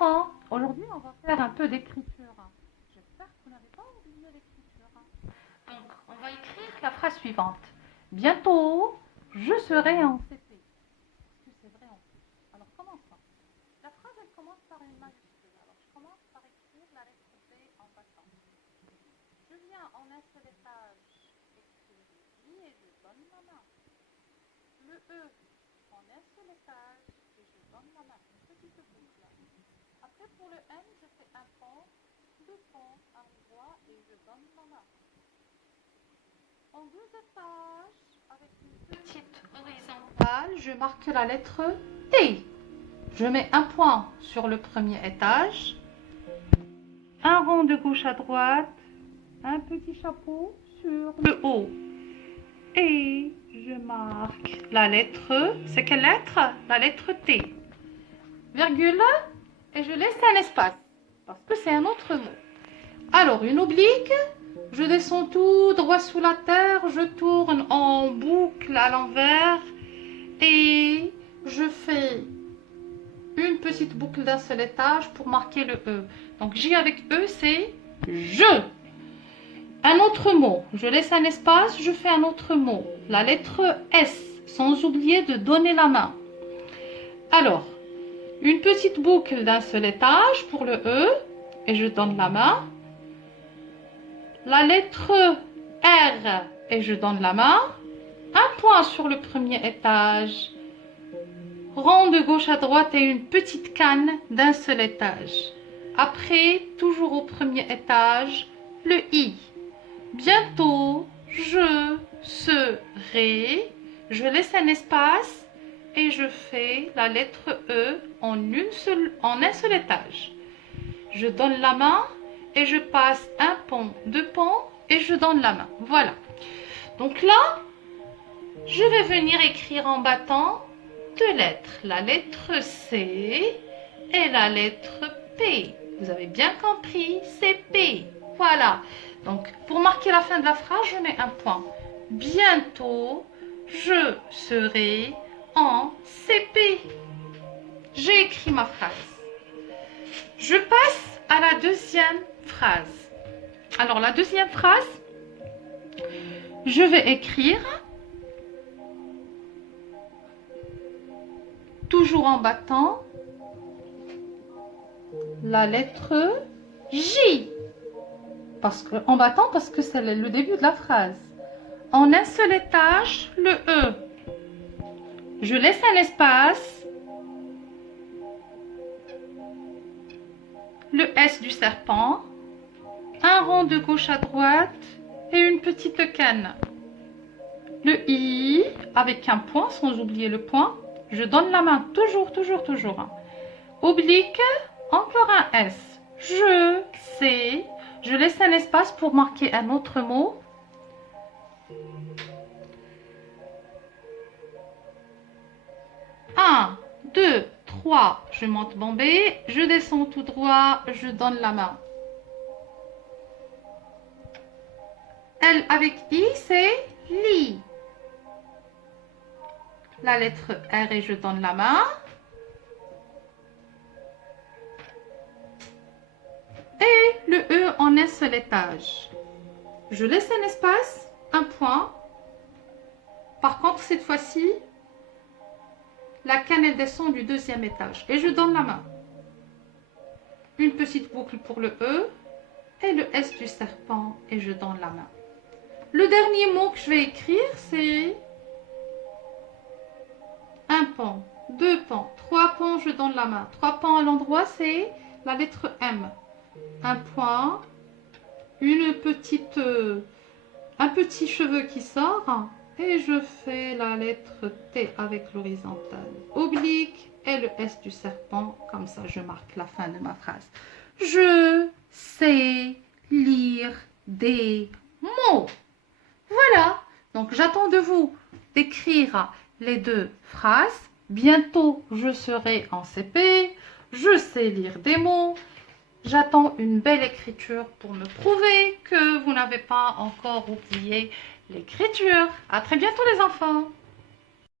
enfants, aujourd'hui on va faire un peu d'écriture. J'espère que vous n'avez pas oublié l'écriture. Donc on va écrire la phrase suivante. Bientôt, je serai en CP. Est-ce que c'est vrai en plus? Alors commençons. La phrase elle commence par une majuscule. Alors je commence par écrire la lettre B en passant. Je viens en un seul étage écrire le I et je donne ma main. Le E en un seul étage et je donne la main. Une petite boucle. Après, pour le N, je fais un pont, deux ponts à l'endroit et je donne ma main. En deux étages, avec une petite horizontale, je marque la lettre T. Je mets un point sur le premier étage, un rond de gauche à droite, un petit chapeau sur le haut. Et je marque la lettre, c'est quelle lettre? La lettre T. Virgule, et je laisse un espace, parce que c'est un autre mot. Alors, une oblique, je descends tout droit sous la terre, je tourne en boucle à l'envers, et je fais une petite boucle d'un seul étage pour marquer le E. Donc, J avec E, c'est je. Un autre mot, je laisse un espace, je fais un autre mot. La lettre S, sans oublier de donner la main. Alors, une petite boucle d'un seul étage pour le E, et je donne la main. La lettre R, et je donne la main. Un point sur le premier étage. Rond de gauche à droite et une petite canne d'un seul étage. Après, toujours au premier étage, le I. Bientôt, je serai, je laisse un espace et je fais la lettre E en un seul étage. Je donne la main et je passe un pont, deux ponts et je donne la main. Voilà. Donc là, je vais venir écrire en battant deux lettres. La lettre C et la lettre P. Vous avez bien compris, c'est P. Voilà. Donc, pour marquer la fin de la phrase, je mets un point. Bientôt, je serai en CP. J'ai écrit ma phrase. Je passe à la deuxième phrase. Alors, la deuxième phrase, je vais écrire, toujours en battant, la lettre J. En battant, parce que c'est le début de la phrase. En un seul étage, le E. Je laisse un espace. Le S du serpent. Un rond de gauche à droite et une petite canne. Le I avec un point, sans oublier le point. Je donne la main, toujours. Oblique, encore un S. Je sais. Je laisse un espace pour marquer un autre mot. Un, deux, trois, je monte bombée, je descends tout droit, je donne la main. L avec I, c'est lit. La lettre R et je donne la main. Et le E en un seul étage. Je laisse un espace, un point. Par contre, cette fois-ci, la canne elle descend du deuxième étage. Et je donne la main. Une petite boucle pour le E et le S du serpent et je donne la main. Le dernier mot que je vais écrire, c'est un pont, deux ponts, trois ponts, je donne la main. Trois ponts à l'endroit, c'est la lettre M. Un point, un petit cheveu qui sort et je fais la lettre T avec l'horizontale. Oblique et le S du serpent, comme ça je marque la fin de ma phrase. Je sais lire des mots. Voilà, donc j'attends de vous d'écrire les deux phrases. Bientôt je serai en CP, je sais lire des mots. J'attends une belle écriture pour me prouver que vous n'avez pas encore oublié l'écriture. À très bientôt les enfants.